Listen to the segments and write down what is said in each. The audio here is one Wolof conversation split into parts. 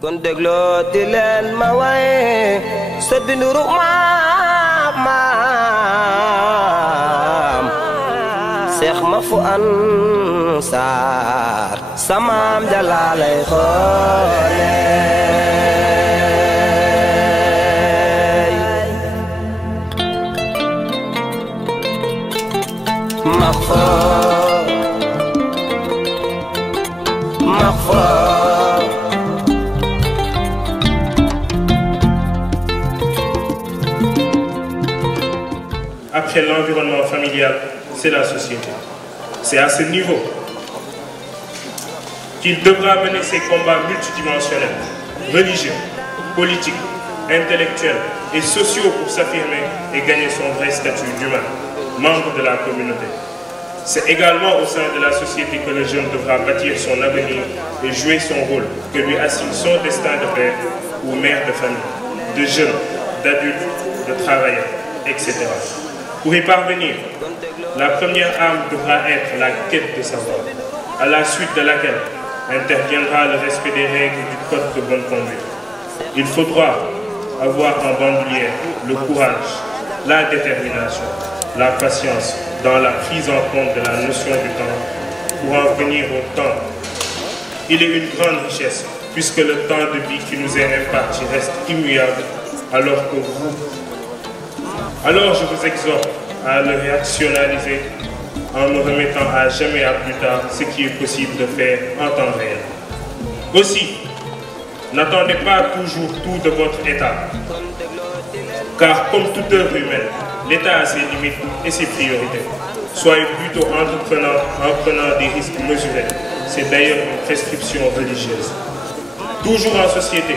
kon dégloo di leen ma way sa bindu maam Seex ma fu Ansaar samaam jalaalay xoole Après l'environnement familial, c'est la société. C'est à ce niveau qu'il devra mener ses combats multidimensionnels, religieux, politiques, intellectuels et sociaux pour s'affirmer et gagner son vrai statut d'humain, membre de la communauté. C'est également au sein de la société que le jeune devra bâtir son avenir et jouer son rôle que lui assigne son destin de père ou mère de famille, de jeune, d'adulte, de travailleur, etc. Pour y parvenir, la première arme devra être la quête de savoir, à la suite de laquelle interviendra le respect des règles du code de bonne conduite. Il faudra avoir en bandoulière le courage, la détermination, la patience dans la prise en compte de la notion du temps pour en venir au temps. Il est une grande richesse puisque le temps de vie qui nous est imparti reste immuable alors je vous exhorte à le rationaliser en nous remettant à jamais à plus tard ce qui est possible de faire en temps réel. Aussi, n'attendez pas toujours tout de votre État, car comme toute œuvre humaine, l'État a ses limites et ses priorités. Soyez plutôt entreprenant en prenant des risques mesurés. C'est d'ailleurs une prescription religieuse. Toujours en société,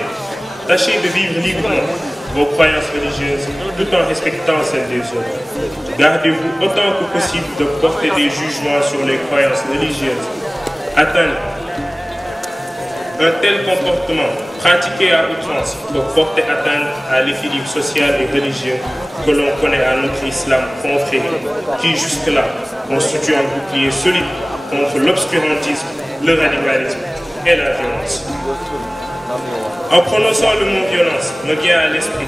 tâchez de vivre librement vos croyances religieuses tout en respectant celles des autres. Gardez-vous autant que possible de porter des jugements sur les croyances religieuses. Atteindre un tel comportement pratiqué à outrance peut porter atteinte à l'équilibre social et religieux que l'on connaît à notre islam confrère, qui jusque-là constitue un bouclier solide contre l'obscurantisme, le radicalisme et la violence. En prononçant le mot violence, me vient à l'esprit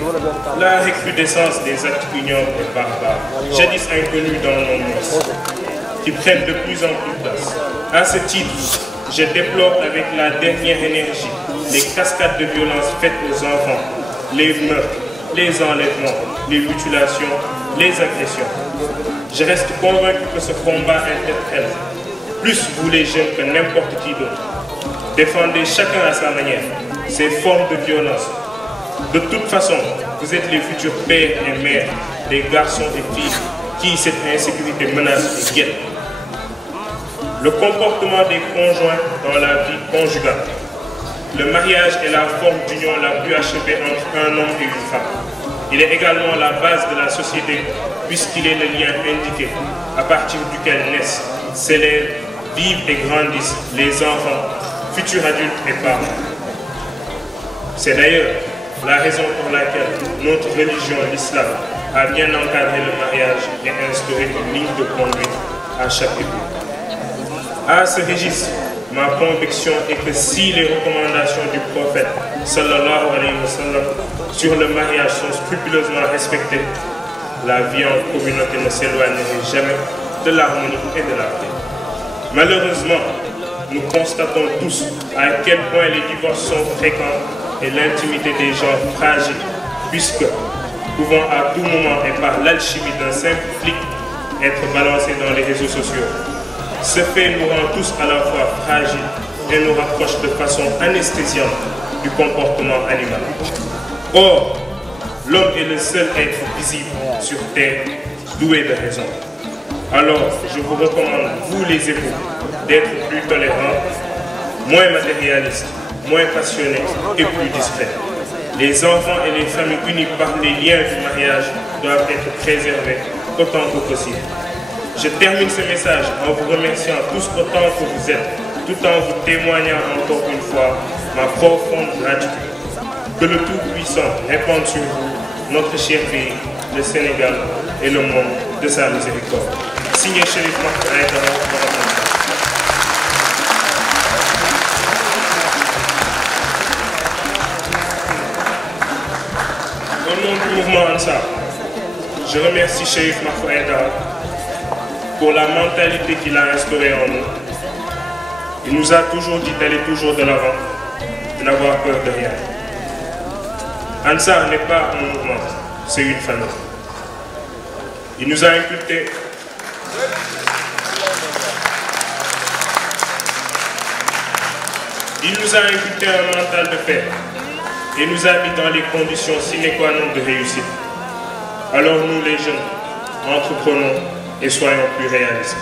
la recrudescence des actes ignobles et barbares, jadis inconnus dans nos mœurs, qui prennent de plus en plus place. À ce titre, je déplore avec la dernière énergie les cascades de violence faites aux enfants, les meurtres, les enlèvements, les mutilations, les agressions. Je reste convaincu que ce combat interpelle plus vous les jeunes que n'importe qui d'autre. Défendez chacun à sa manière ces formes de violence. De toute façon, vous êtes les futurs pères et mères des garçons et filles qui cette insécurité menace et guette. Le comportement des conjoints dans la vie conjugale. Le mariage est la forme d'union la plus achevée entre un homme et une femme. Il est également la base de la société puisqu'il est le lien indiqué à partir duquel naissent, s'élèvent, vivent et grandissent les enfants, futurs adultes et parents. C'est d'ailleurs la raison pour laquelle notre religion, l'islam, a bien encadré le mariage et instauré une ligne de conduite à chaque époque. À ce registre, ma conviction est que si les recommandations du prophète sallallahu alayhi wa sallam sur le mariage sont scrupuleusement respectées, la vie en communauté ne s'éloignerait jamais de l'harmonie et de la paix. Malheureusement, nous constatons tous à quel point les divorces sont fréquents et l'intimité des gens fragile, puisque, pouvant à tout moment et par l'alchimie d'un simple clic être balancés dans les réseaux sociaux, ce fait nous rend tous à la fois fragiles et nous rapproche de façon anesthésiante du comportement animal. Or, l'homme est le seul être visible sur Terre doué de raison. Alors, je vous recommande, vous les époux, d'être plus tolérants, moins matérialistes, moins passionnés et plus discrets. Les enfants et les familles unies par les liens du mariage doivent être préservés autant que possible. Je termine ce message en vous remerciant tous autant que vous êtes, tout en vous témoignant encore une fois ma profonde gratitude. Que le Tout-Puissant répande sur vous, notre cher pays, le Sénégal et le monde de sa miséricorde. Signé Chérif Marc Aïdara. Au nom du mouvement Ansar, je remercie Chérif Mahfou Aïdara pour la mentalité qu'il a instaurée en nous. Il nous a toujours dit d'aller toujours de l'avant, de n'avoir peur de rien. Ansar n'est pas un mouvement, c'est une famille. Il nous a inculqué un mental de paix et nous a mis dans les conditions sine qua non de réussite. Alors nous les jeunes, entreprenons et soyons plus réalistes.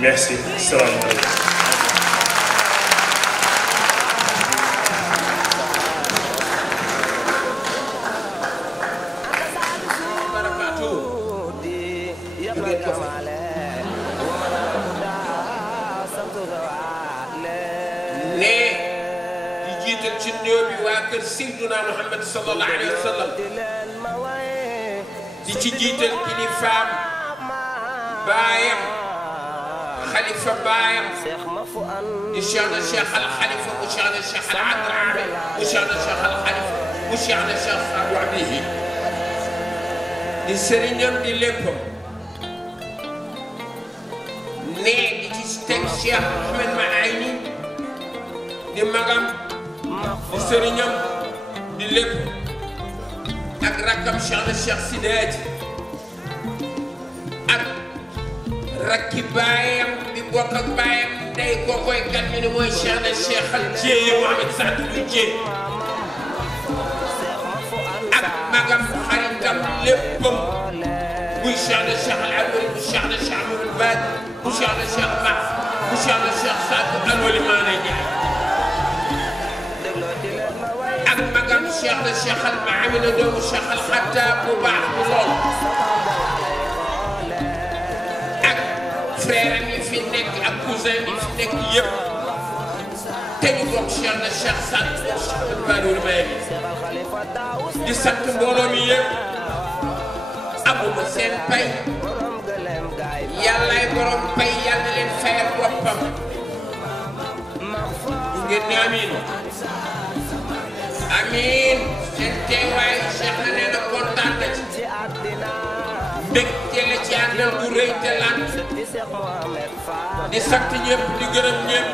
Merci. Salam alaikum. Seydina Muhammad sallallahu alayhi wa sallam di ci jiital kilifaam baayam xalifa baayam di Cheikh na Cheikh al Xalifa mu Cheikh na Cheikh al Adraami mu Cheikh na Cheikh al Xalifa mu Cheikh na Cheikh Saadu Abihi di sëriñam di léppam nee di ci teg Cheikh Ahmed Maayni di magam di sëriñam di lépp ak rakkam Cheikh na Cheikh Sidaati ak rakki baayam bi bokk ak baayam day ko koy kat ñu ne mooy Cheikh na Cheikh al Jéeye Mohamed Saad bu Jéeye ak magam xaritam léppam muy Cheikh na Cheikh al Alwali bu Cheikh na Cheikh Amadou Baad bu Cheikh na Cheikh Max bu Cheikh na Cheikh Saad bu Alwali Maane Njaay ak magam Cheikh na Cheikh al Maamina doomu Cheikh al Xattaab bu baax bu lool ak frère am yi fi nekk ak cousin yi fi nekk yëpp te ñu bokk Cheikh na Cheikh Saad bu Cheikh al Badoul Maami di sant mbooloo mi yëpp amuma seen pay yàllaay borom pay yàlla leen fayal boppam ngeen ne amiin amiin seen teewaay Cheikh na nee na kontaan na ci mbégte la ci àndal bu rëy te lan di sant ñëpp di gërëm ñëpp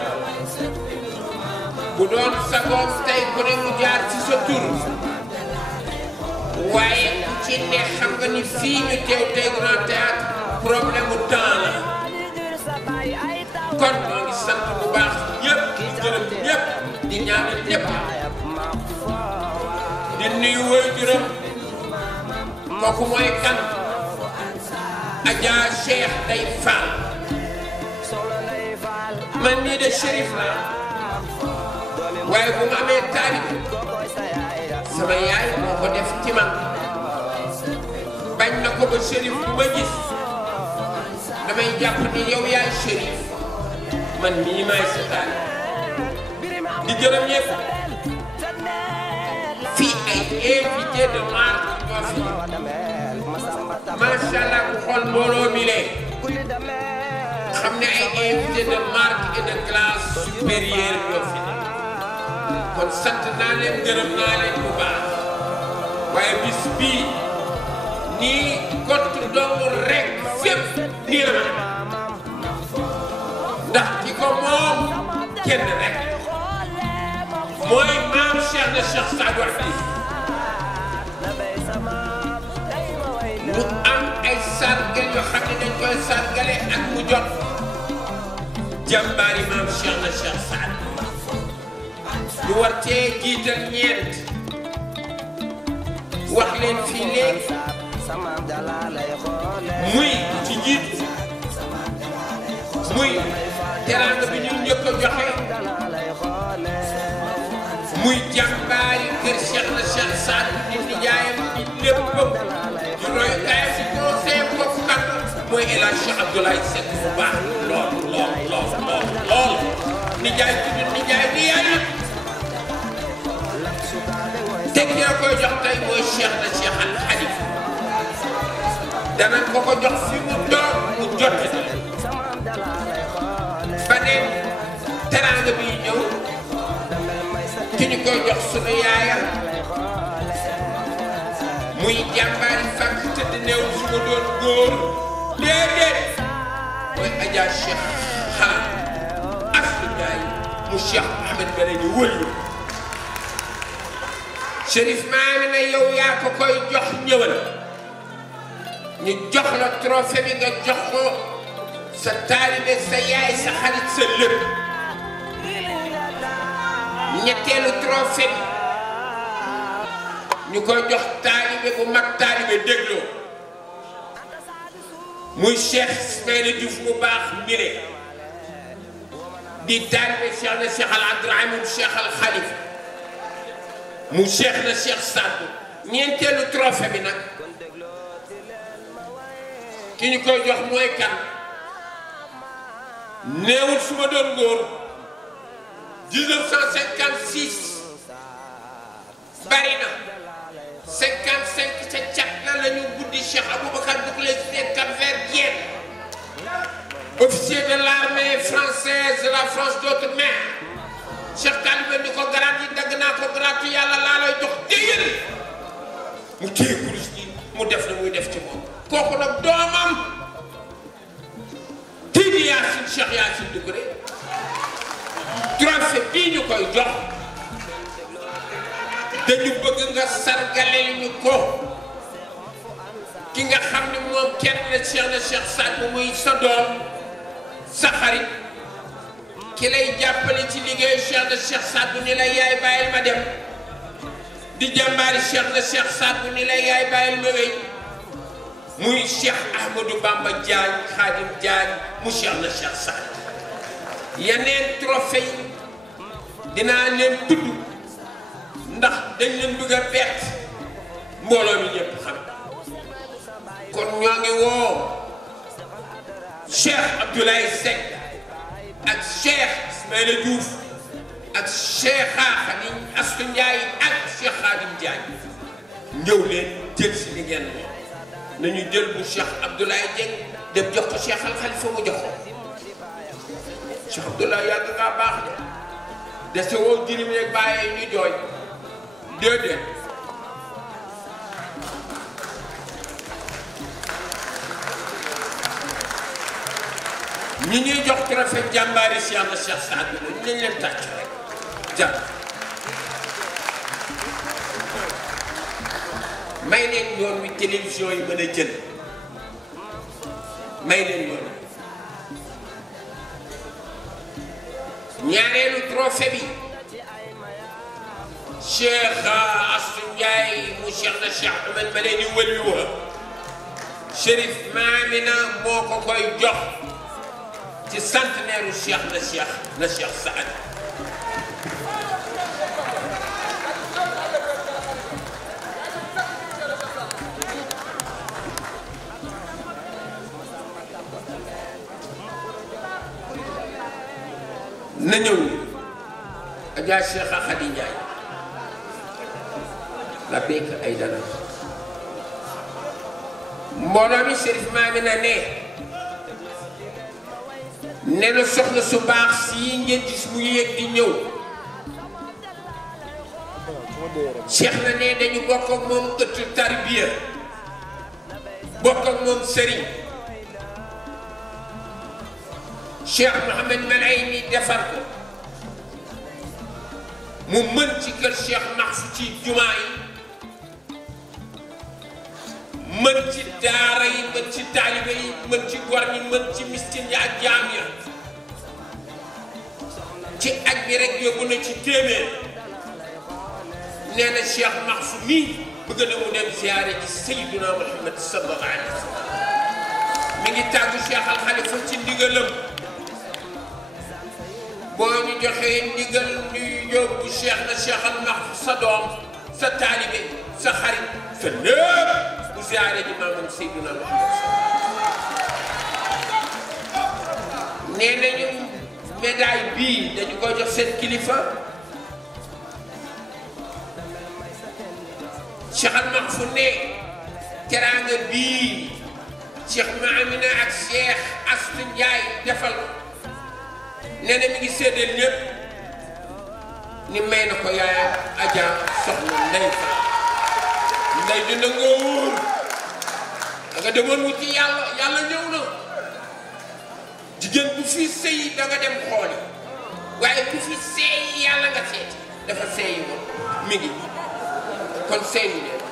bu doon sagoom tey ku ne mu jaar ci sa tur waaye ku ci ne xam nga ni fii ñu teew tey Grand Théâtre problème mu temps la kon moo ngi sant bu baax ñëpp di gërëm ñëpp di ñaanal ñëpp di nuyu waajuram kooku mooy kan Adja Cheikh Day Fall man nii de Chérif la waaye bu ma amee taarif sama yaay moo ko def ci man bañ na ko ba Chérif bu ma gis damay jàpp ni yow yaay Chérif man mii maay sa taarif di gërëm ñëpp fii ay invité de marque ñoo fi macha allah ku xool mbooloo mi lee xam ne ay invité de marque et de classe supérieure ñoo fi kon sant naa leen gërëm naa leen bu baax waaye bis bii nii kott doomu rek fépp nii la ma ndax ki ko moom kenn rek mooy maam Cheikh na Cheikh Saadu Abihi mu am ay sargal yoo xam ne dañ koy sargale ak mu jot jàmbaari maam Cheikh na Cheikh Saad ñu war cee jiital ñeent wax leen fii léegi muy ci jiitu muy teraanga bi ñu njëkk a joxe muy jàmbaari kër Cheikh na Cheikh Saad di nijaayam di léppam di roy gaayam si conseil foofu kat mooy El Hadj Cheikh Abdoulaye Seck bu baax lool nijaay tudd nijaay di yaayam te ki la koy jox tey mooy Cheikh na Cheikh al Xalifa danañ ko ko jox fi mu toog mu jotte faneen teraanga bi ñëw ki ñu koy jox sunu yaayam muy muy jàmbaari fàkk tëdd néew su ma doon góor déedéet mooy Adja Cheikh Astou Ndiaye mu Cheikh Ahmed Bale ñu wëllu Chérif Maamina yow yaa ko koy jox ñëwal ñu jox la trophée bi nga jox ko sa taalibe sa yaay sa xarit sa lépp ñetteelu trophée bi ñu koy jox taalibe bu mag taalibe dégloo muy Cheikh Ismaïla Diouf mu baax mire di taalibe Cheikh na Cheikh Al Abdourahim mu Cheikh Al Khalifa mu Cheikh na Cheikh Sadou ñeenteelu trophée bi nag ki ñu koy jox mooy kan néewul su ma doon góor 1956 bari na 55 ca cat la ñu buddi Cheikh Aboubacar Doucouré cap-verdien officier de l'armée française de la France d'outre-mer Cheikh Talibé ni ko garaat yi dagg naa ko garaatu yàlla laa lay jox déyal mu téye kurus gi mu def la muy def ci moom kooku nag doomam Tidi Yacine Cheikh Yacine Doucouré trophée bii ñu koy jox dañu bëgg nga sargaleel ñu ko ki nga xam ne moom kenn la Cheikh na Cheikh Sadou muy sa doom sa xarit ki lay jàppale ci liggéey Cheikh na Cheikh Sadou ni la yaay bàyyil ma dem di jàmbaari Cheikh na Cheikh Sadou ni la yaay bàyyil ma wéy muy Cheikh Ahmadou Bamba Diagne Khadim Diagne mu Cheikh na Cheikh Sadou yeneen trophée yi dinaa leen tudd ndax dañ leen bëgg a bett mbooloo mi ñëpp xam kon ñoo ngi woo Cheikh Abdoulaye Seck ak Cheikh Ismaïla Diouf ak Cheikh Khadim Astou Ndiaye ak Cheikh Khadim Diagne ñëw leen jël si li ngeen moom nañu jël bu Cheikh Abdoulaye Dieng dem jox ko Cheikh Al Khalifa mu jox ko Cheikh Abdoulaye yàgg ngaa baax de dese woo jirim yeeg bàyyee ñu jooy déedéet ñi ñuy jox trophée jàmbaari Cheikh na Cheikh Sadou la ñu leen tàcc rek jàpp may leen yoon wi télévision yi mën a jël may leen yoon ñaareelu trophée bi Cheikh Astou Ndiaye mu Cheikh na Cheikh Ahmed Bale ni wëlluwa Chérif Maamina moo ko koy jox ci centenaire u Cheikh na Cheikh Saad na ñëw Adja Cheikh Khady Ndiaye la béyk ay dana mbooloo mi Chérif Maamina ne na soxna su baax sii ngeen gis mu yéeg di ñëw Cheikh na ne dañu bokk ak moom ëttu tarbiya bokk ak moom sëriñ Cheikh Mouhamed Malayni defar ko mu mën ci kër Cheikh Mahfou ci jumaa yi mën ci daara yi mën ci taalibe yi mën ci gor ñi mën ci miskin yi ak jaam ya ci aj bi rek yóbbu na ci téeméer nee na Cheikh Mahfou mii bëgg na mu dem ziyaare ji Sayyiduna Muhammad sallallahu alayhi wa sallam mi ngi tàggu Cheikh Al Khalifa ci ndigalam boo ñu joxee ndigal ñuy yóbbu Cheikh na Cheikh Al Mahfou sa doom sa taalibe sa xarit sa lépp bu ziyaare ji maamam Seydina Muhammad nee nañu médaille bii dañu koy jox seen kilifa Cheikh Al Mahfou ne teraanga bii Cheikh Maamina ak Cheikh Astou Ndiaye defal nee na mi ngi séddale ñëpp ni may na ko yaayam Adja soxna Ndeye Fall ndey dina nga wóor nga demoon wuti yàlla yàlla ñëw na jigéen bu fi sëy da nga dem xooli waaye ku fi seey yàlla nga seeti dafa seeyi woon mi ngi kon seeyi leen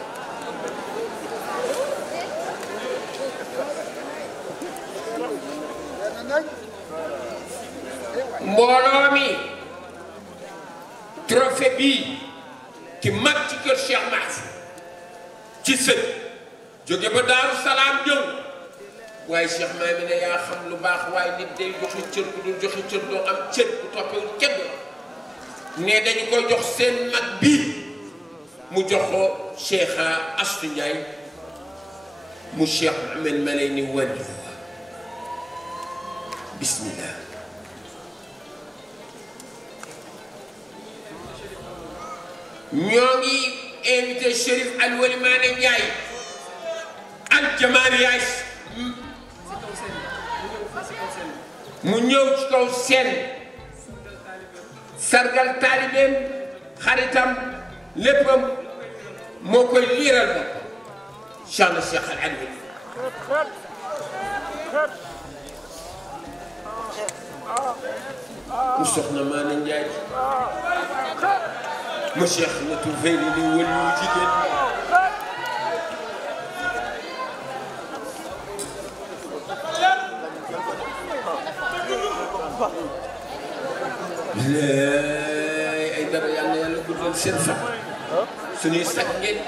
mbooloo mi trophée bii ki mag ci kër Cheikh Mahfou ci sët jóge ba Daaru Salaam ñëw waaye Cheikh Maami ne yaa xam lu baax waaye nit day joxe cër bu dul joxe cër doo am cër bu toppewul kenn ne dañu koy jox seen mag bii mu jox ko Cheikh Astou Ndiaye mu Cheikh Ahmed Malay ni wàllu bismillah ñoo ngi invité Chérif Alwali Mané Ndiaye al Jamariyaay mu ñëw ci kaw seen sargal taalibeem xaritam léppam moo koy liiral ba Cheikh na Cheikh Al Alwali mu soxna Mané Ndiaye mu Cheikh na tuufee ni ni wël yu jigéen ay dara yàlla yàlla guddal seen fan suñuy sag ngeen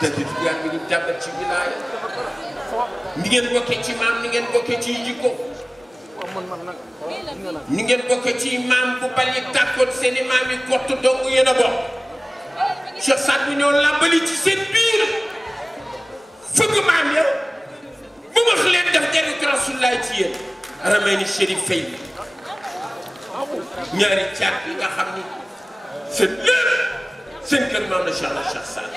di dëgg yaa ngi ñu jàngat ci wilaaya ni ngeen bokkee ci maam ni ngeen bokkee ci jikko ni ngeen bokkee ci maam bu bali tàkkoon seen i maam yi gott dong yéen a bokk Cheikh Saad bu ñëw làmbali ci seen biir fëgg maam ya bu ma leen def dellu ci Rasulullah ci yéen ramay ni Chérif Faye ñaari caat yi nga xam ni seen lépp seen kër maam la Cheikh la Cheikh Saad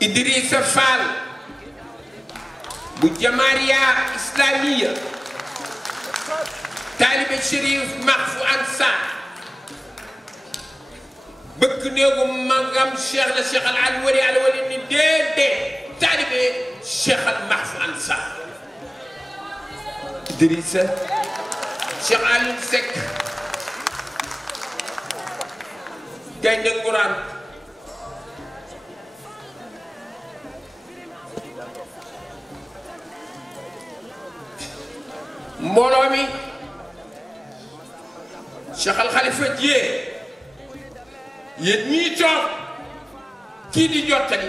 Idrissa Fall bu Jamariya Islamiya taalibe Chérif Mahfou Ansar bëgg néegu magam Cheikh na Cheikh Al Alwali ni déedéet taalibe Cheikh Al Mahfou Ansar Idrissa Cheikh Alioune Seck gaynde Nguraan mbooloo mi Cheikh Al Khalifa Dieye yéen ñii toog kii di jottali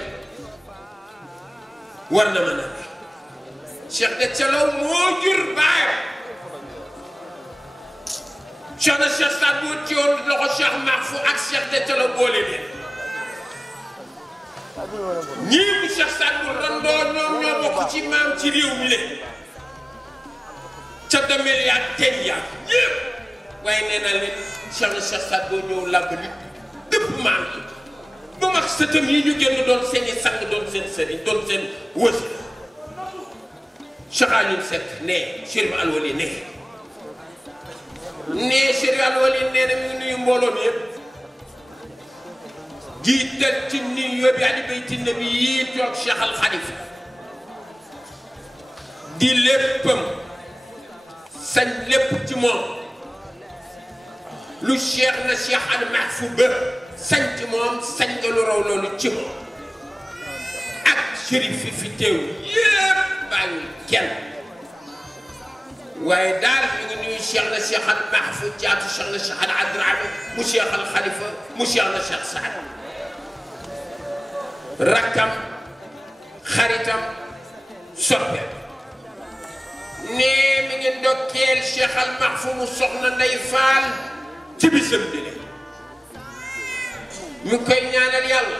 war na mën a Cheikh de Thialaw moo jur baayam Cheikh na Cheikh Saad boo ci woon loxo Cheikh Mahfou ak Cheikh de Thialaw boole leen ñii bu Cheikh Saad bu randoo ñoom ñoo bokk ci maam ci réew mi le ca demel yaa teen yaa yëpp waaye nee naa leen Cheikh na Cheikh Saad boo ñëw làmb li dëpp maam yi ba mag sëtam yi ñu génn doon seen i sang doon seen sëriñ doon seen wësi Cheikh Alioune Seck ne Chérif Alwali ne Chérif Alwali nee na mi ngi nuyu mbooloo mi yëpp jiital ci nuyoo bi ali bayti nabi yii toog Cheikh Al Khalifa di léppam sañ lépp ci moom lu Cheikh na Cheikh Al Mahfou ba sañ ci moom sañ nga lu raw loolu ci moom ak Chérif fi teew yépp bàyyi kenn waaye daal mi ngi nuyu Cheikh na Cheikh Al Mahfou jaatu Cheikh na Cheikh Al Adrame mu Cheikh Al Khalifa mu Cheikh na Cheikh Saad rakkam xaritam soppe nee mi ngi ndokkeel Cheikh Al Mahfou mu soxna Ndey Faal ci bisam bi ne ñu koy ñaanal yàlla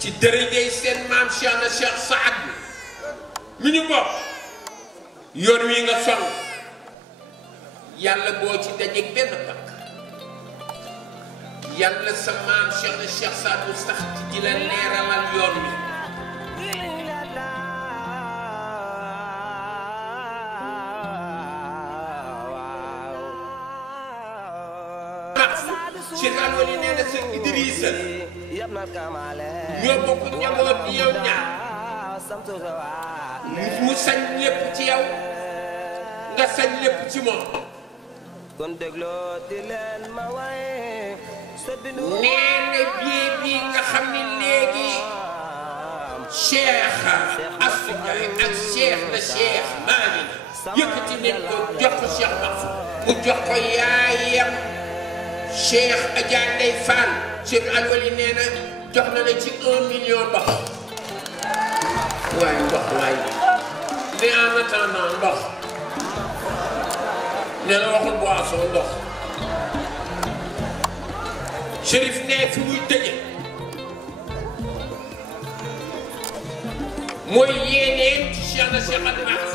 ci dërëjey seen maam Cheikh na Cheikh Saad bi mi ñu bokk yoon wi nga sol yàlla boo ci dajeeg benn pakk yàlla sa maam Cheikh na Cheikh Saad bu sax ci di la leeralal yoon wi Cheikh Alwali nee na sëñ Idrissa ñoo bokk njaboot di yow ñaar mu sañ lépp ci yow nga sañ lépp ci moom nee na bii nga xam ni léegi Cheikh Assou Ndiaye ak Cheikh na Cheikh Maami yëkkati nañ ko jox ko Cheikh Mahfouz mu jox ko yaayam Cheikh Adja Ndeye Fall Cheikh Alwali nee na jox na la ci 1 million ndox waaye ndox waaye ne en attendant ndox nee na waxul boisson ndox Chérif ne fi muy tëje mooy yéeneen ci Cheikh na Cheikh Al Mahfouz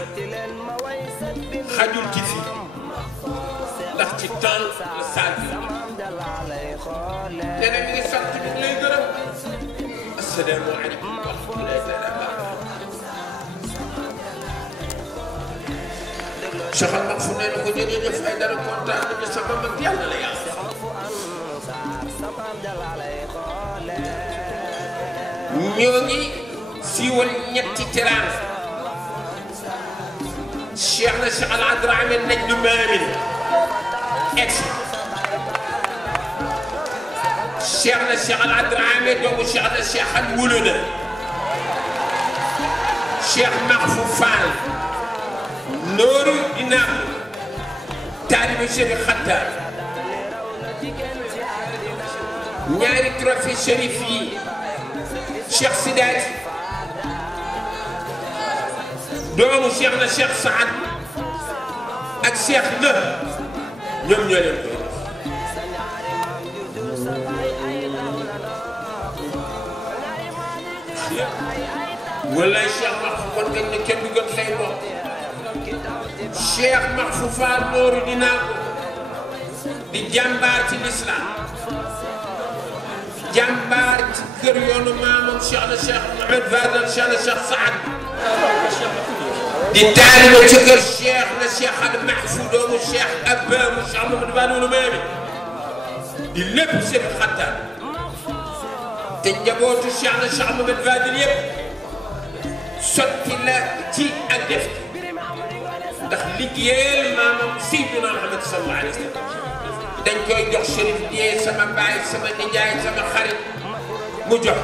xajul ci fii ndax ci temps la saal bi nee na mi ngi sant mi ngi lay gërëm asalaamaaleykum wa rahmatullahi taala Cheikh Al Mahfouz nee na ko jërëjëf ay dara kontaan nañu sama mag yàlla la yàlla ñoo ngi siiwal ñetti teraanga Cheikh na Cheikh Al Hadrami nañ du maamin ex Cheikh na Cheikh Al Hadrami doomu Cheikh na Cheikh Al Wulada Cheikh Mahfouz Fall nooru dina taalibe Cheikh Xattaar ñaari trophée Chérif yi Cheikh Sidaati doomu Cheikh na Cheikh Saad ak Cheikh na ñoom ñoo leen koy def wallaay Cheikh Mahfouz kon dañ ne kenn du gën say mbokk Cheikh Mahfouz Fall nooru dinaa ko di jàmbaar ci lislaam jàmbaar ci kër yoonu maamam Cheikh na Cheikh Mouhamed Fadel Cheikh na Cheikh Saad di taalibe ci kër Cheikh na Cheikh Al Mahfouz doomu Cheikh Abba mu Cheikh Mouhamed Fadel Maami di lépp Cheikh Xattaar te njabootu Cheikh na Cheikh Mouhamed Fadel yëpp sotti la ci ak def ndax liggéeyal maamam Seydina Muhammad sallallahu alayhi wa sallam dañ koy jox Chérif Dieye sama baay sama nijaay sama xarit mu jox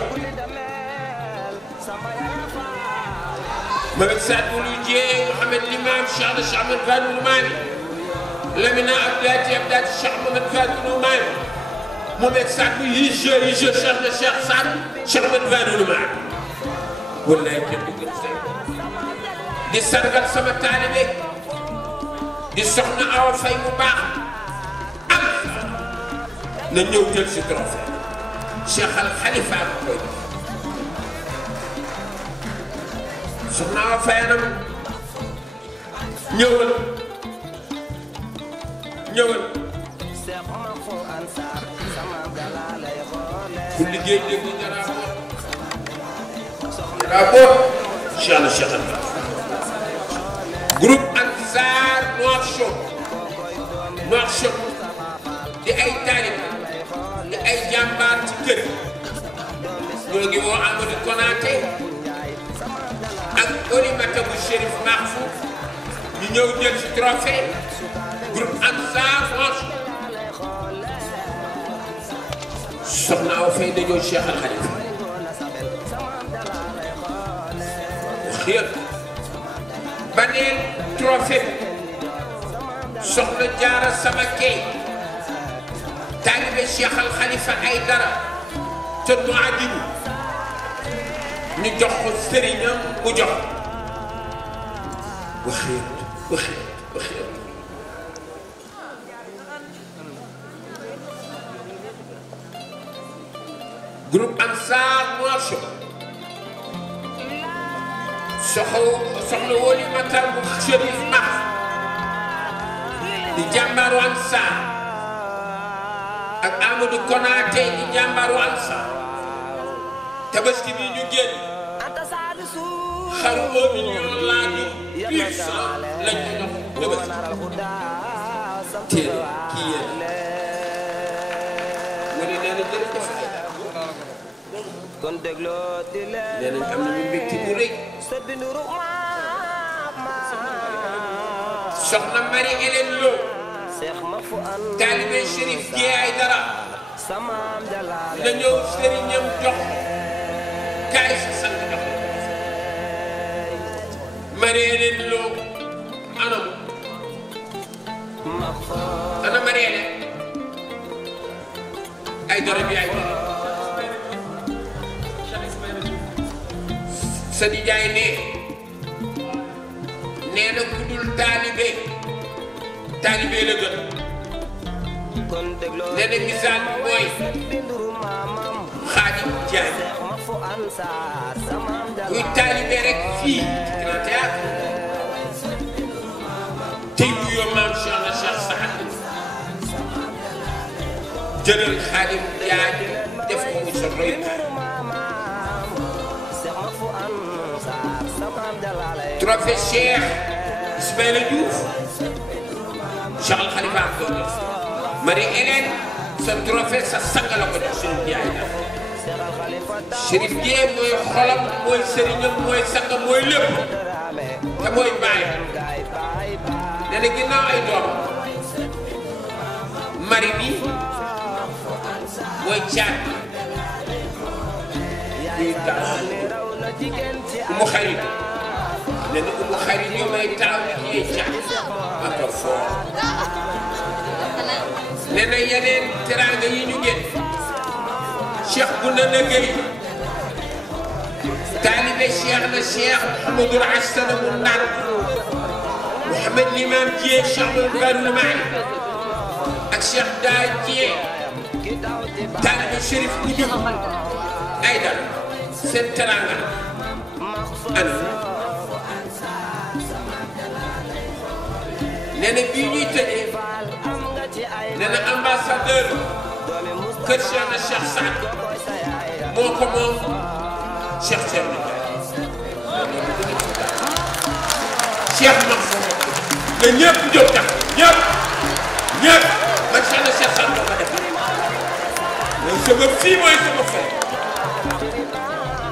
Mohamed Saad Bou Dieye Mouhamed Limam Cheikh na Cheikh Mouhamed Fadel Maami Lamina Abdaati Cheikh Mouhamed Fadel Maami Mohamed Saad Bou yije Cheikh na Cheikh Saad Cheikh Mouhamed Fadel Maami wallaay kenn du gën say di sargal sama taalibe di soxna Awa Fay mu baax am na ñëw jël si trophée Cheikh Al Khalifa ma koy def soxna Awa Fay anam ñëwal ku liggéey dégg rapport Cheikh na Cheikh Al Mahfouz groupe Ansar Nouakchott di ay taalib di ay jàmbaar ci kër ñoo ngi woo Amadou Konaté ak Olimata bu Chérif Mahfouz ñu ñëw jël ci trophée groupe Ansar Nouakchott soxna Awa Fay dañoo Cheikh Al Khalifa baneen trophée soxna Jaara sama kay taalibe Cheikh Al Khalifa ay dara ca Nouadhibou ñu jox ko sëriñam mu jox waxeet groupe Ansar Nouakchott soxna Woli Matar bu Chérif Mahfouz di jàmbaaru Ansar ak Amadou Konaté di jàmbaaru Ansar tabaski bi ñu génn xaru 1 million laa ñu plus lañ ñu jox tabaski téere kii yéen fi ay dara kon dégloo di leen nee nañ am nañu mbégte bu rëy sa binduru soxna Marie Hélène Lo Seex ma fu an taalibe Chérif Dieye Aïdara samaam jalaale la ñëw sëriñam jox kaay sa sant jox Marie Hélène Lo anam ana Marie Hélène Aïdara bi Aïdara sa nijaay nee na ku dul taalibe la gën kon dégloo nee na misaal bi mooy binduru maamam Xaadim Jaay Seex ma fu an saar samaam kuy jalaale taalibe rek fii Grand Théâtre tey bu yoo maam Cheikh na Cheikh Saad jëlal Xaadim Jaay def ko muy sa royukaay Seex ma fu an saar samaam jalaale trophée Cheikh Ismaïla Diouf Cheikh Al Khalifa ko def Marie Hélène sa trophée sa sang la ko jox Chérif Dieye Aïdara Chérif Dieye mooy xolam mooy sëriñam mooy sang mooy lépp te mooy baayam nee na ginnaaw ay doom Marie bi mooy caat kuy taw Umu Xarit nee na Umu Xarit ñoo may taw ni ñuy caat ak a fort nee na yeneen teraanga yi ñu génn Cheikh bu na nëgëy taalibe Cheikh na Cheikh Mouhamadou Hassana mu Ndar Mouhamad Limam Dieye Cheikh Mouhamadou Maali ak Cheikh Daa Dieye taalibe Chérif Goudiou Aïdara seen teraanga ana nee na bii ñuy tëjee nee na ambassadeur kër Cheikh na Cheikh Saad moo ko moom Cheikh Thierno Cheikh Mahfouz na ñëpp jóg tax ñëpp man Cheikh na Cheikh Saad moo ko def mooy sama fii mooy sama fay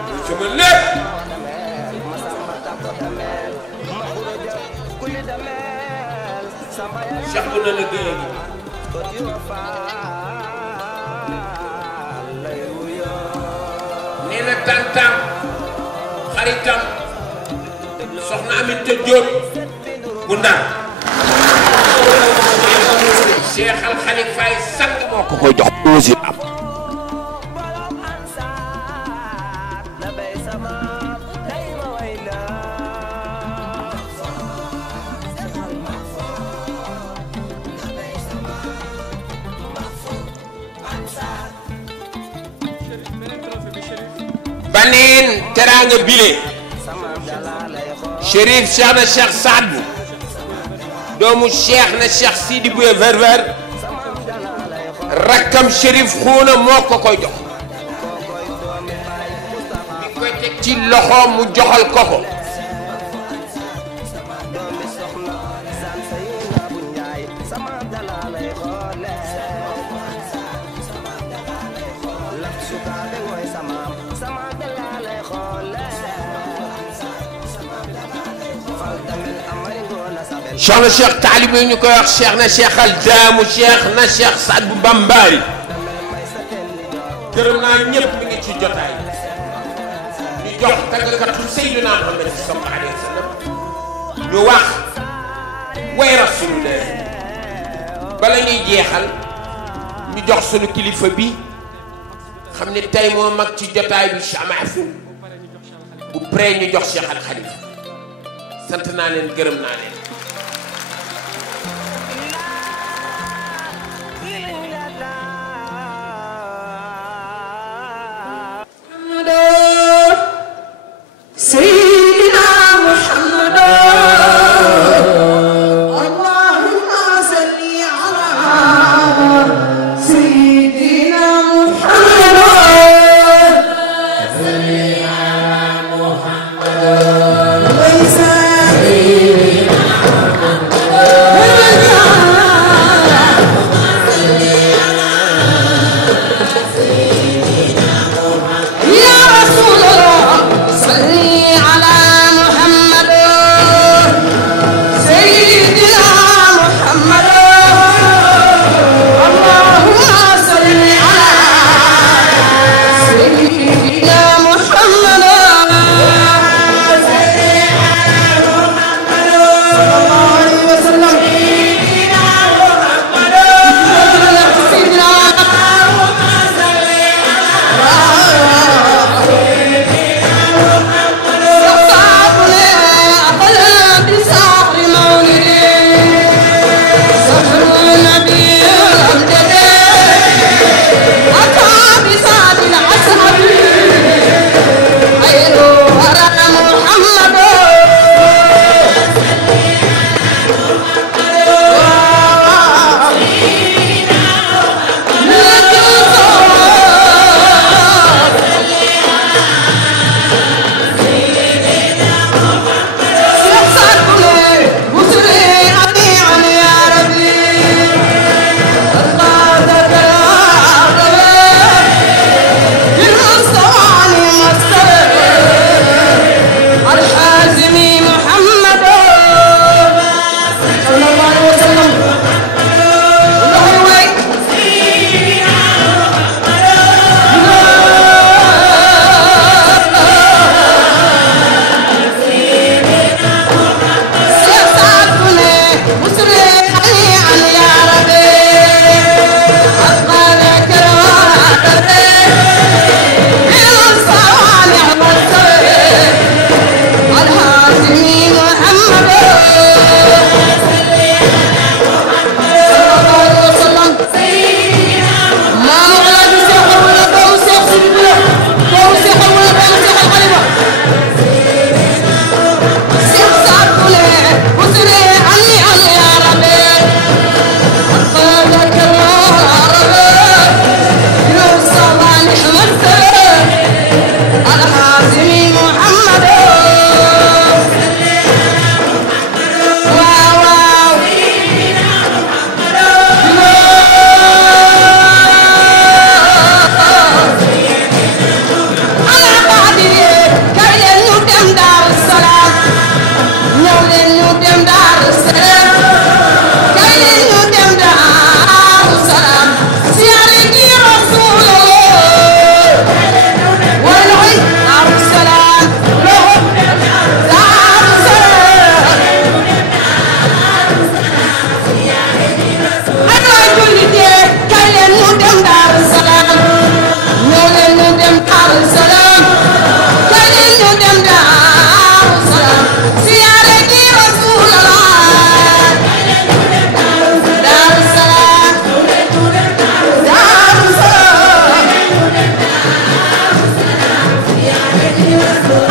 mooy sama lépp Cheikh bu na la gëyee nee na tantam xaritam soxna Aminata Diop bu Ndar Cheikh Al Khalifa sang moo ko koy jox aussi am baneen teraanga bile Chérif Cheikh na Cheikh Saad Bou doomu Cheikh na Cheikh Sidi Bouye Verver rakkam Chérif Xuuna moo ko koy jox bi koy teg ci loxoom mu joxal ko ko Cheikh na Cheikh taalib yi ñu koy wax Cheikh na Cheikh al daamu Cheikh na Cheikh Saad Bou Bambari gërëm naa ñëpp mi ngi ci jotaay ñu jox tàggkatu Seydina Muhammad sallallahu alayhi wa sallam ñu wax way Rasulullah bala ñuy jeexal ñu jox sunu kilifa bi xam ne tey moo mag ci jotaay bi Cheikh Mahfouz bu pré ñu jox Cheikh Al Khalifa sant naa leen gërëm naa leen سيدنا محمد اللهم صل على سيدنا محمد سيدنا محمد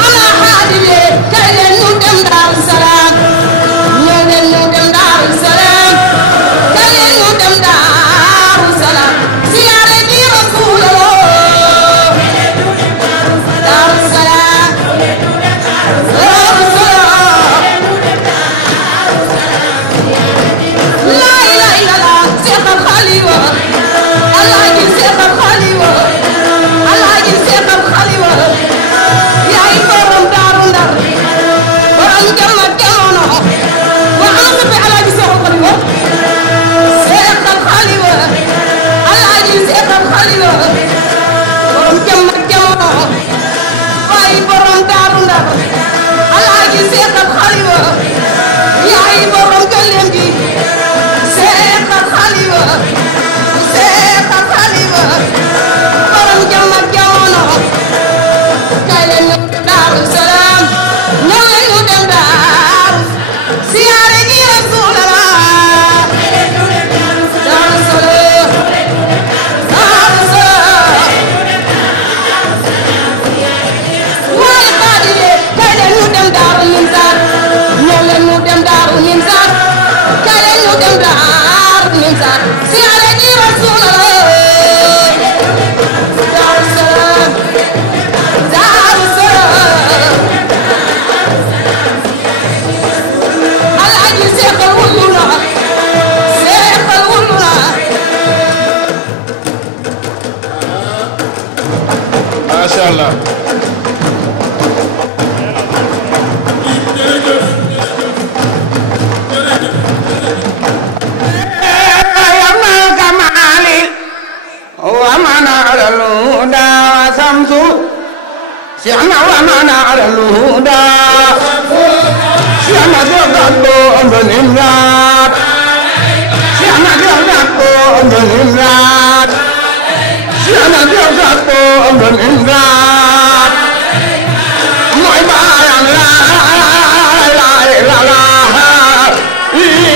ala xaadime kay leen ñu dem Daaru Salaam ñëw leen ñu dem Daaru Salaam kay leen ñu dem Daaru Salaam siyaare ji Rasulallah Daaru Salaam Daaru Salaam la ilaha illallah Seexal Xaliwa Alaaji Seexal Xaliwa Alaaji Seexal Xaliwa yaay borom Daaru Ndar borom jàmm ak jamono wa ànd bi Alaaji Seexal Xaliwa Seexal Xaliwa Alaaji Seexal Xaliwa borom jàmm ak jamono waay borom Daaru Ndar Alaaji Seexal Xaliwa yaay borom gëlëm gi Seexal Xaliwa Seexal Xaliwa borom jàmm ak jamono kay leen ñu dem Daaru Salaam ñëw leen ñu dem Daaru siyaare ji Rasulallah Daaru Salaam Daaru Salaam waaye xaadile kay leen ñu dem Daaru Nimsaat ñëw leen ñu dem Daaru Nimsaat kay leen ñu dem Daaru Nimsaat siyaare ji Rasulallah Daaru Salaam Daaru Salaam Alaaji Seexal wullu na Seexal wullu na macha allah. Siana wa mana araluda Siana dogato ondoninat Siana dogato ondoninat Siana dogato ondoninat Moy bayan la la la la ila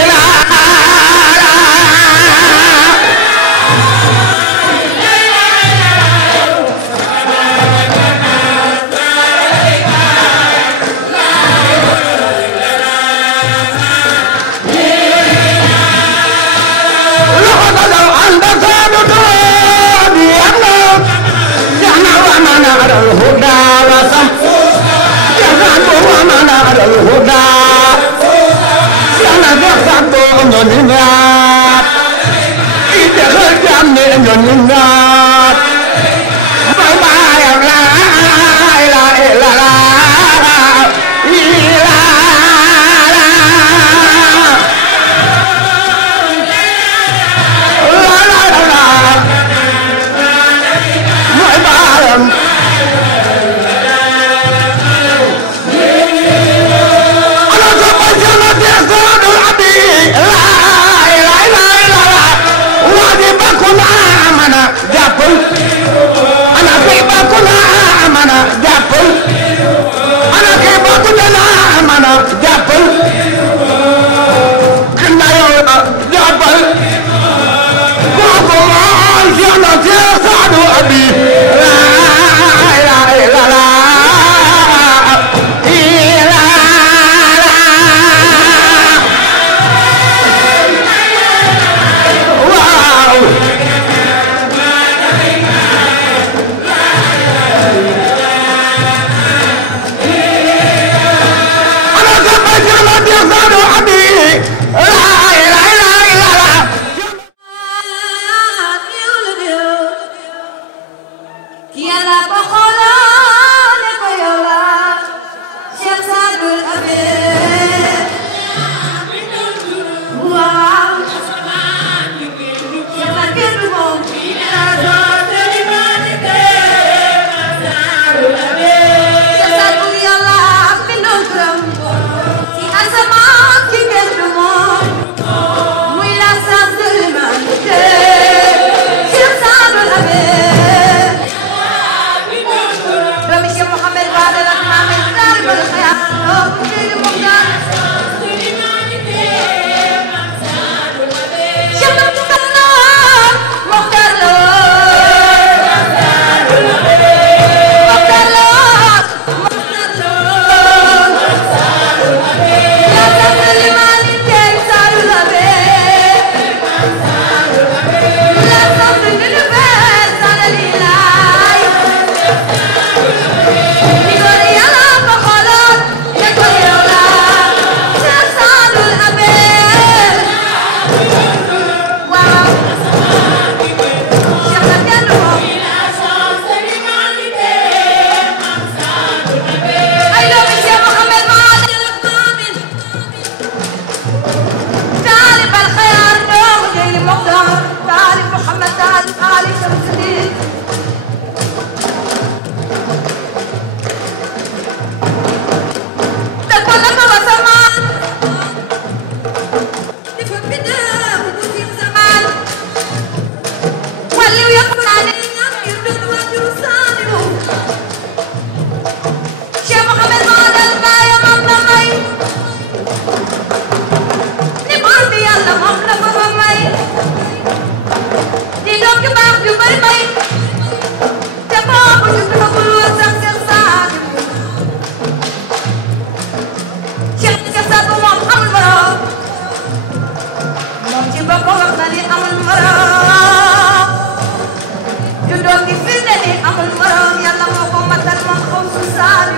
amul morom yàlla moo ko matal moom xaw su saali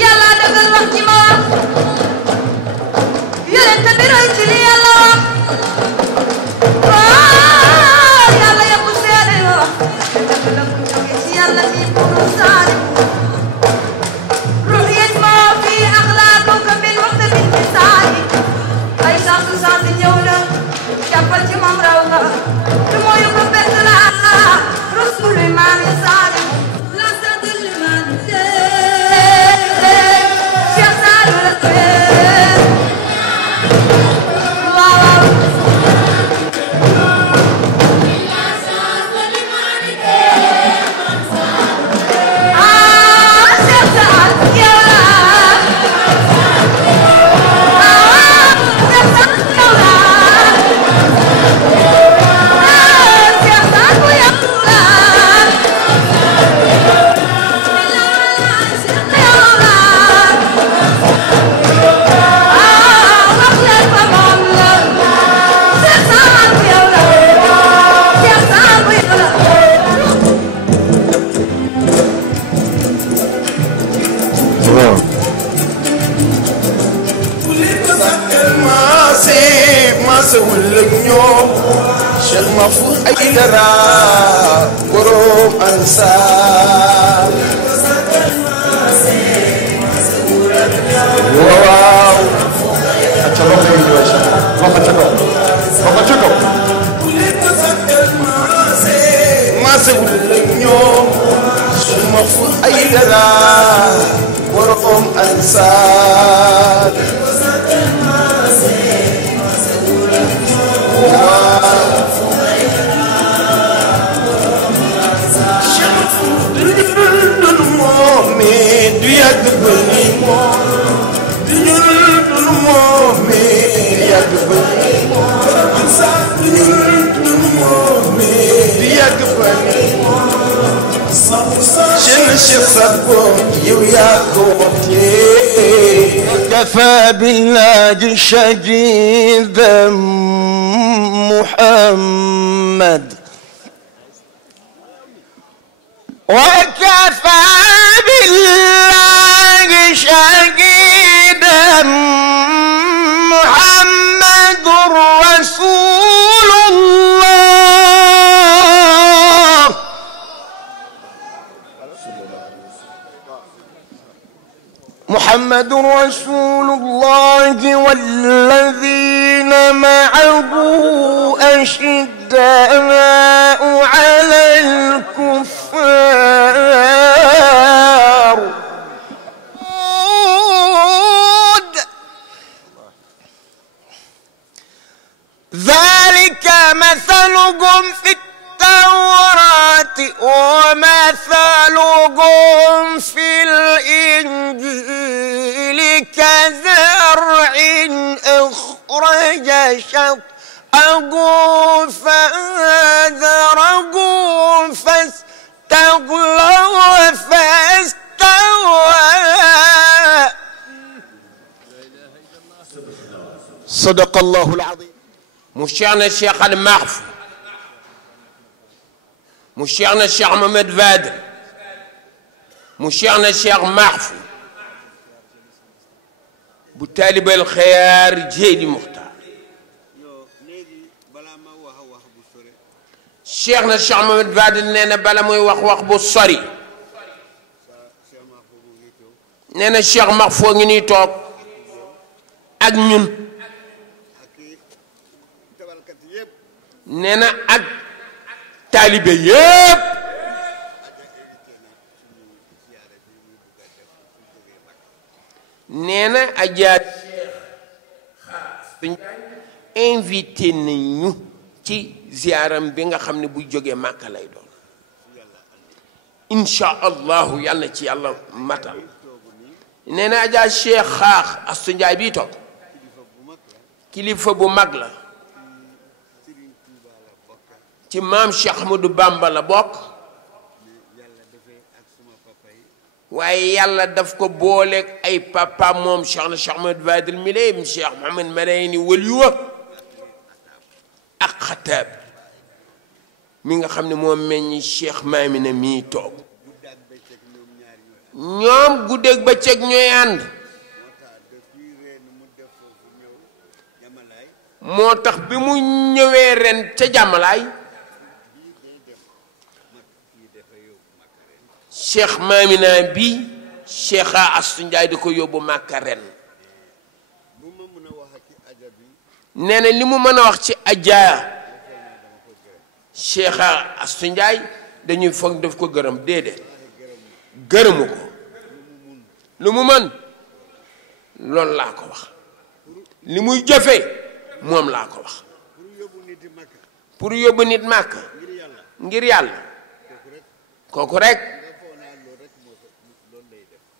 yàlla dëggal wax ci ma wax yonent bi roy ci li yàlla wax waaw yàlla yëpp seede ma wax dëgg la ku jóge ci yàlla ni pour saali ruhiyat moo fi axlaaquka bil waxta bil fisaali ay santu santi ñëw na jàppal ci moom raw nga du mooyu ko bett la rasul imaani saali la sadul imaani Cheikh Saliou la waaw Cheikh Mahfouz Aïdara borom Ansar waaw aca loxo yi waay Cheikh loxo ca kaw loxo ca kaw maase wul ak ñoom Cheikh Mahfouz Aïdara borom Ansar كفى بالله شهيدا محمد وكفى بالله شهيدا محمد رسول الله محمد رسول الله والذين معه أشداء على الكفار ذلك مثلهم في التوراة ومثلهم في الإنجيل كزرع أخرج شطأه فآزره فاستغلظ فاستوى صدق الله العظيم. مشيخنا الشيخ المحفوظ مشيخنا الشيخ محمد فادل مشيخنا الشيخ محفوظ بطالب الخيار جيلي مختار شيخنا الشيخ محمد فادل نينا بلا موي wax bu sori neena Cheikh Mahfouz ngi ni toog ak ñun neena ak taalibe yépp neena ajaat invité nañu ci ziaram bi nga xam ne bu jógee Màkka lay doon insha allahu yàlla ci yàlla matal neena ajaat Cheikh xaax Astu Njaay bii toog kilifa bu mag la ci maam Cheikh Ahmadou Bamba la bokk waaye yàlla daf ko booleeg ay papa moom Cheikh na Cheikh Ahmadou Fadil mi lay Cheikh Mouhamed Marayni waliwa ak Xataab mi nga xam ne moo meññi Cheikh Maamina mii toog ñoom guddeeg bëccëg ñooy ànd moo tax bi mu ñëwee ren ca jàmmalaay Cheikh Maamina bi Cheikh Astou Ndiaye di ko yóbbu Màkka ren nee na li mu mën a wax ci Adja Cheikh Astou Ndiaye dañuy foog daf ko gërëm déedéet gërëmu ko lu mu mën loolu laa ko wax li muy jëfe moom laa ko wax pour yóbbu nit Màkka ngir yàlla kooku rek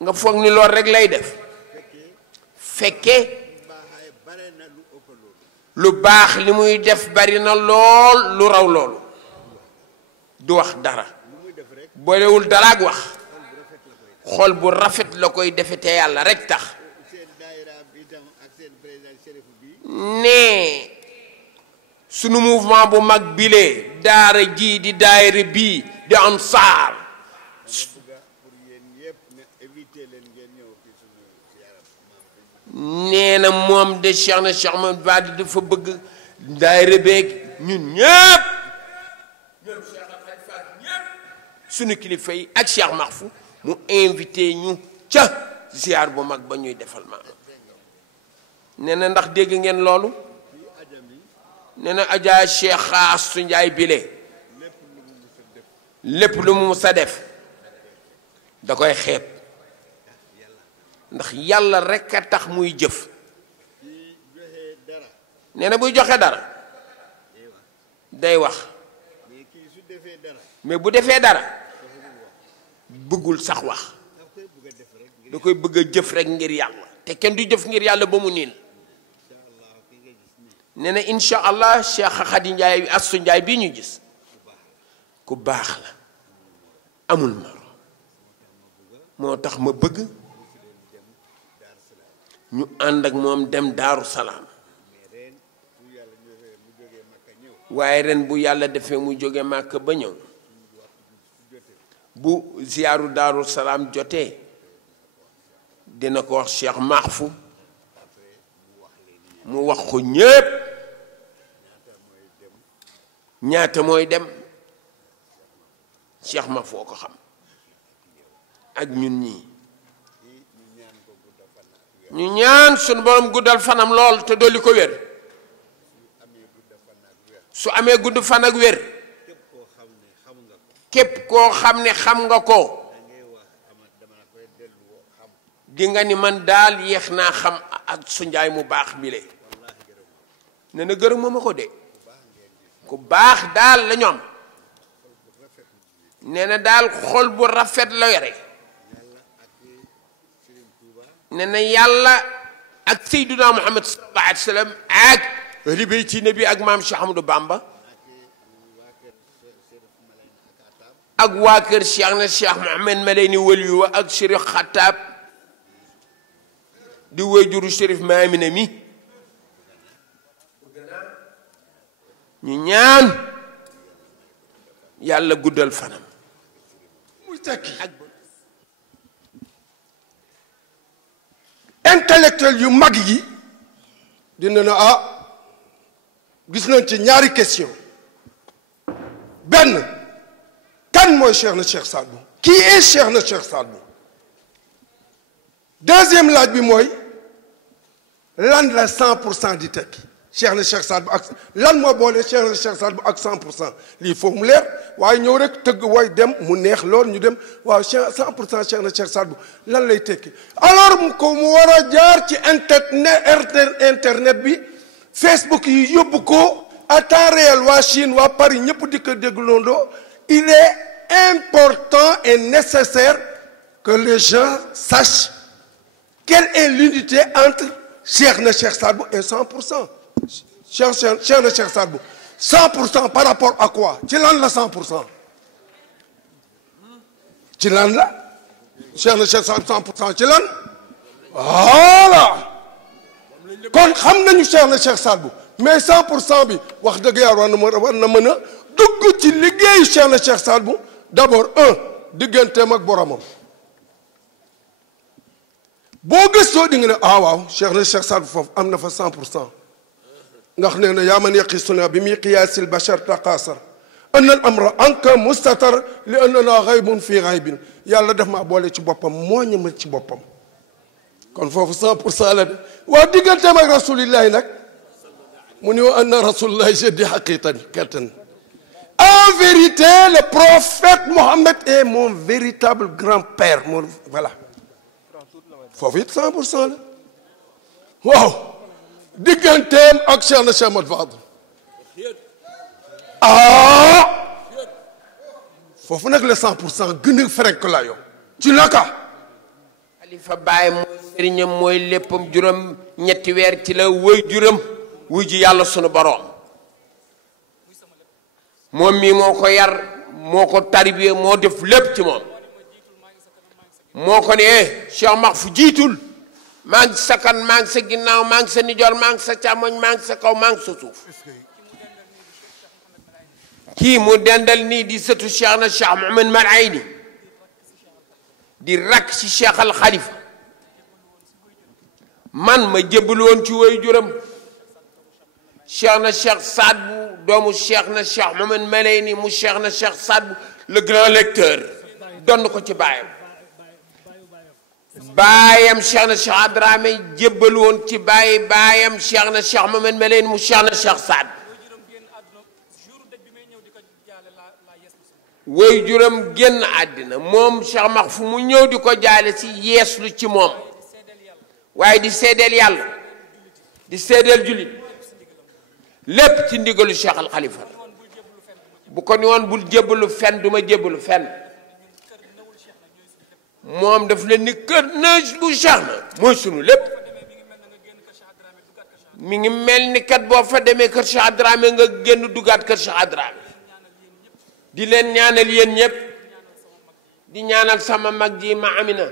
nga foog ni loolu rek lay def fekke lu baax li muy def bari na lool lu raw loolu du wax dara boolewul dara ak wax xol bu rafet la koy defe te yàlla rek tax ne sunu mouvement bu mag bile daara ji di daayira bii di Ansaar nee na moom de Cheikh na Cheikh Ahmed Badi dafa bëgg daayira beeg ñun ñëpp ñoom Cheikh al Khalifa ñëpp sunu kilifa yi ak Cheikh Mahfou mu invité ñu ca ziar bu mag ba ñuy defal ma nee na ndax dégg ngeen loolu nee na Adja Cheikh Astou Ndiaye bile lépp lu mu sa def da koy xeeb ndax yàlla rek a tax muy jëf nee na buy joxe dara day wax mais bu defee dara bëggul sax wax da koy bëgg a jëf rek ngir yàlla te kenn du jëf ngir yàlla ba mu niin nee na incha allah Cheikh Khady Ndiaye Astou Ndiaye bii ñu gis ku baax la amul maro moo tax ma bëgg ñu ànd ak moom dem Daaru Salaam waaye ren bu yàlla defee mu jóge Màkka ba ñëw bu ziyaaru Daaru Salaam jotee dina ko wax Cheikh Mahfou mu wax ko ñépp ñaata mooy dem Cheikh Mahfou ko xam ak ñun ñii ñu ñaan suñu borom guddal fanam lool te dolli ko wér su amee gudd fan ak wér képp koo xam ne xam nga ko di nga ni man daal yéex naa xam ak su njaay mu baax bile ne na gërëm ma ko de ku baax daal la ñoom nee na daal xol bu rafet la yore nee na yàlla ak Seydina Muhammad sallallahu alayhi wa sallam ak ribéy ci nabi ak maam Cheikh Ahmadou Bamba ak waa kër Cheikh na Cheikh Mouhamed Maleyni waliyu wa ak Chérif Xataab di wéyjuru Chérif Maamina mi ñu ñaan yàlla guddal fanam muy tekki intellectuel yu mag yi dina na gis nañ ci ñaari question benn kan mooy Cheikh na Cheikh Saad Bou qui est Cheikh na Cheikh Saad Bou deuxième laaj bi mooy lan la 100% di tekki Cheikh na Cheikh Saad Bou ak lan moo boole Cheikh na Cheikh Saad Bou ak 100% lii foofu mu leer waaye ñëw rek tëgg way dem mu neex lool ñu dem waaw 100% Cheikh na Cheikh Saad Bou lan lay tekki alors ko mu war a jaar ci internet bi Facebook yi yóbbu ko à temps réel waa Chine waa Paris ñëpp di ko dégloondoo il est important et nécessaire que les gens sachent quelle est l'unité entre Cheikh na Cheikh Saad Bou et 100%. Cheikh na Cheikh Saad Bou 100% par rapport à quoi ci lan la 100% ci lan la Cheikh na Cheikh Saad Bou 100% ci lan voilà kon xam nañu Cheikh na Cheikh Saad Bou mais 100% bi wax dëgg yàlla war na mën a dugg ci liggéeyu Cheikh na Cheikh Saad Bou d'abord digganteem ak boromam boo gëstoo di nga ne waaw Cheikh na Cheikh Saad Bou foofu am na fa 100% ndax nee na yaa man yaqisuna bi miqyaasil bashar taqaasar an al amra anka mustatar li annana ghaybun fi ghaybin yàlla def maa boole ci boppam moo ñëmal ci boppam kon foofu 100% la de waa digganteem ak rasulillahi nag mu ni wa anna rasulillahi jaddi haqiqatan en vérité le prophète Mohammed est mon véritable grand-père voilà foofu it 100% la waaw digganteem ak Cheikh na Cheikh Ahmad Fadel foofu nag le 100% gën a frenk la yow ci naka xalifa Baye mooy sëriñam mooy léppam juróom ñetti weer ci la wëy juróom wuy ji yàlla sunu boroom moom mii moo ko yar moo ko tarbiye moo def lépp ci moom moo ko ne Cheikh Mahfou jiitul maa ngi sa kan maa ngi sa ginnaaw maa ngi sa nijoor maa ngi sa càmmoñ maa ngi sa kaw maa ngi sa suuf kii mu dendal nii di sëtu Cheikh na Cheikh Mouhamed Malayni di rakk ci Cheikh al Khalifa man ma jébbalu woon ci woy juram Cheikh na Cheikh Saad Bou doomu Cheikh na Cheikh Mouhamed Malayni mu Cheikh na Cheikh Saad Bou le grand lecteur donn ko ci baayam baayam Cheikh na Cheikh Adramé jébbalu woon ci baayam Cheikh na Cheikh Mouhamed Malayni mu Cheikh na Cheikh Saad Bou woy juram génn àddina moom Cheikh Mahfou mu ñëw di ko jaale si yeeslu ci moom waaye di seedeel yàlla di seedeel jullit lépp ci ndigalu Cheikh al Khalifa bu ko ni woon bul jébbalu fenn duma jébbalu fenn moom daf leen ni kër na bu Cheikh na mooy sunu lépp mi ngi mel ni kat boo fa demee kër Cheikh Adramé nga génn duggaat kër Cheikh Adramé di leen ñaanal yéen ñëpp di ñaanal sama mag ji ma Amina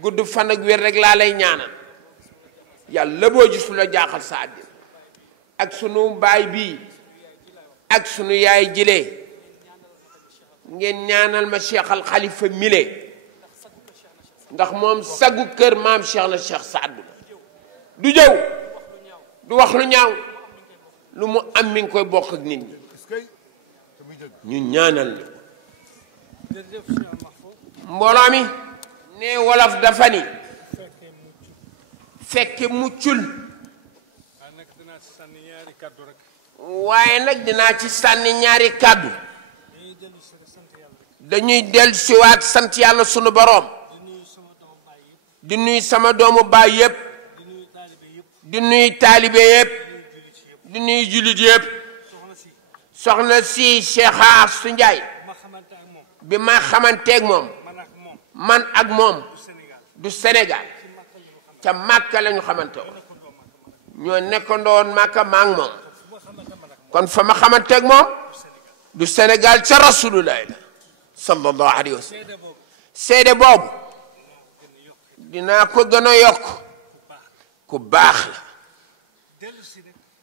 gudd fan ak wér rek laa lay ñaanal yàlla boo gis lu la jaaxal sa àddina ak sunu baay bii ak sunu yaay jilee ngeen ñaanal ma Cheikh al Khalifa mile ndax moom sagu kër maam Cheikh na Cheikh Saad Bou du jëw du wax lu ñaaw lu mu am mi ngi koy bokk ak nit ñi ñu ñaanal ni mbooloo mi ne wolof dafa ni fekke muccul waaye nag dinaa ci sànni ñaari kàddu dañuy dellu siwaat sant yàlla sunu boroom di nuy sama doomu baay yépp di nuy taalibe yépp di nuy jullit yépp soxna si Cheikh Assou Ndiaye bi ma xamanteeg moom man ak moom du Sénégal ca Màkka lañu xamante woon ñoo nekkandoon Màkka maa ngi moom kon fa ma xamanteeg moom du Sénégal ca Rasulullah la sallallahu alayhi wa sallam seede boobu dinaa ko gën a yokk ku baax la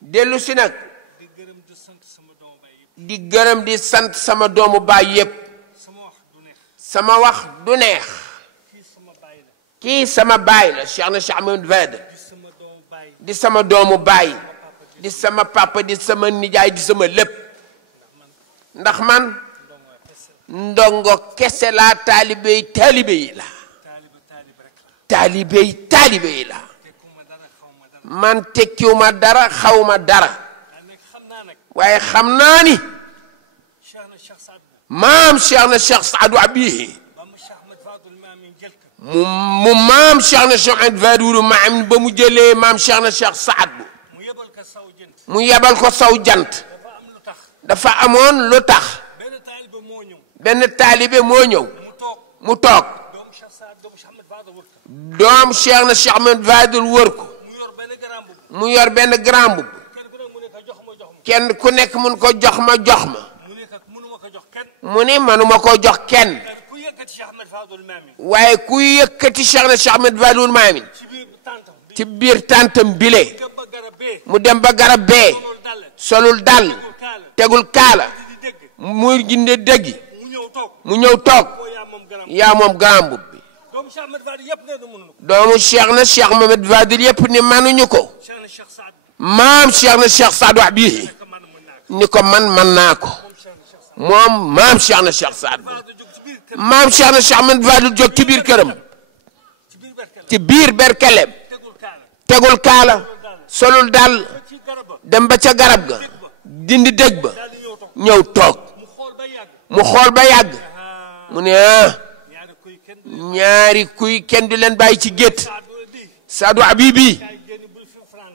dellu si nag di gërëm di sant sama doomu baay yépp sama wax du neex kii sama baay la Cheikh na Cheikh Ahmed Fadel di sama doomu baay di sama papa di sama nijaay di sama lépp ndax man ndongo kese laa taalibey taalibe yi la taalibey taalibe yi la man tekkiwuma dara xawma dara waaye xam naa ni maam Cheikh na Cheikh Saad Bou abihi mu maam Cheikh na Cheikh Ahmed Fadel maam ba mu jëlee maam Cheikh na Cheikh Saad Bou mu yebal ko saw jant dafa amoon lu tax benn taalibe moo ñëw mu toog doom Cheikh na Cheikh Ahmed Fadel wër ko mu yor benn grand boubou kenn ku nekk mun ko jox ma mu ne manuma ko jox kenn waaye ku yëkkati Cheikh na Cheikh Ahmed Fadel maamin ci biir tàntam bile mu dem ba garab bee solul dal tegul kaala muy ginde déggi mu ñëw toog yaa moom grand boub bi doomu Cheikh na Cheikh Mohamed Fadil yëpp ni manuñu ko maam Cheikh na Cheikh Saad wax bii ni ko man naa ko moom maam Cheikh na Cheikh Saad Bou maam Cheikh na Cheikh Mohamed Fadil jóg ci biir këram ci biir berkeleem tegul kaala solul dal dem ba ca garab ga dindi dëj ba ñëw toog mu xool ba yàgg mu ne ñaari kuy kenn du leen bàyyi ci gétt Saadu Habibi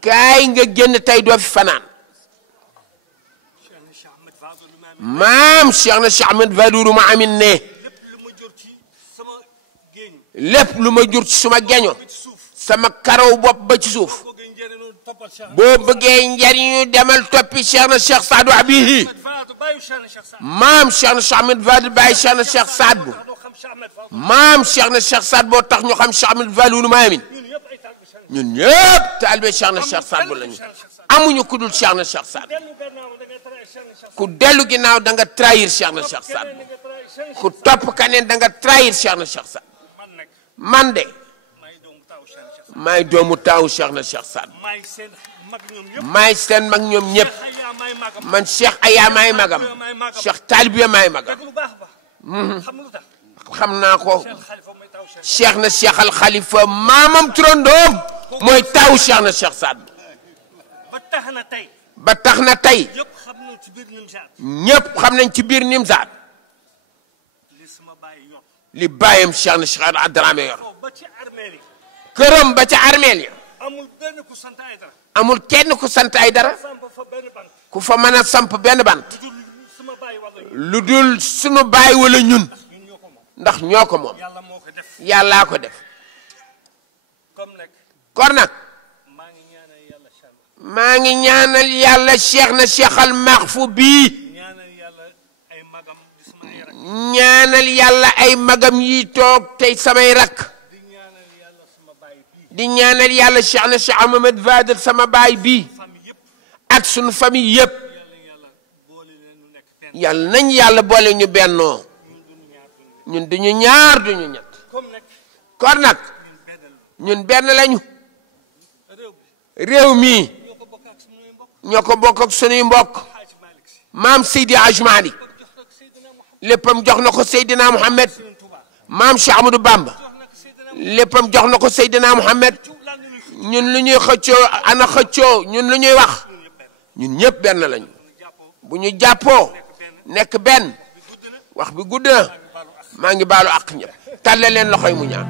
kaay nga génn tey doo fi fanaan maam Cheikh na Cheikh Ahmed Fadilou ma amin ne lépp lu ma jur ci suma geño sama karaw bopp ba ci suuf boo bëggee njariñu demal toppi Cheikh na Cheikh Saadu Habibi maam Cheikh na Cheikh Ahmed Fadil bàyyi Cheikh na Cheikh Saad Bou maam Cheikh na Cheikh Saad Bou tax ñu xam Cheikh Ahmed Fadilou ma amin ñun ñëpp taalibe Cheikh na Cheikh Saad Bou lañu amuñu ku dul Cheikh na Cheikh Saad Bou ku dellu ginnaaw da nga trahir Cheikh na Cheikh Saad Bou ku topp kaneen da nga trahir Cheikh na Cheikh Saad Bou man de maay doomu taawu Cheikh na Cheikh Saad Bou maay seen mag ñoom ñëpp man Cheikh Aya maay magam Cheikh Talibé maay magam xam naa ko Cheikh na Cheikh Al Khalifa maamam turandoom mooy taawu Cheikh na Cheikh Saad Bou ba tax na tey ñëpp xam nañ ci biir Nimzaat li bàyyam Cheikh na Cheikh Adramé yor këram ba ca armeel ya amul kenn ku sant ay dara ku fa mën a samp benn bant lu dul sunu baay wala ñun ndax ñoo ko moom yàllaa ko def kon nag maa ngi ñaanal yàlla Cheikh na Cheikh al Maxfu bii ñaanal yàlla ay magam yi toog tey samay rakk di ñaanal yàlla Cheikh na Cheikh Mohamed Fadil sama baay bii ak sunu famille yëpp yàlla nañ yàlla boole ñu bennoo ñun duñu ñaar duñu ñett kon nag ñun benn lañu réew mi ñoo ko bokk ak sunuy mbokk maam Seydi Hadj Malick léppam jox na ko Seydina Mouhamed maam Cheikh Amadou Bamba léppam jox na ko Seydina Mouhamed ñun lu ñuy xëccoo ana xëccoo ñun lu ñuy wax ñun ñëpp benn lañu bu ñu jàppoo nekk benn wax bi gudd na maa ngi baalu àq ñëpp tàlle leen loxoy mu ñaan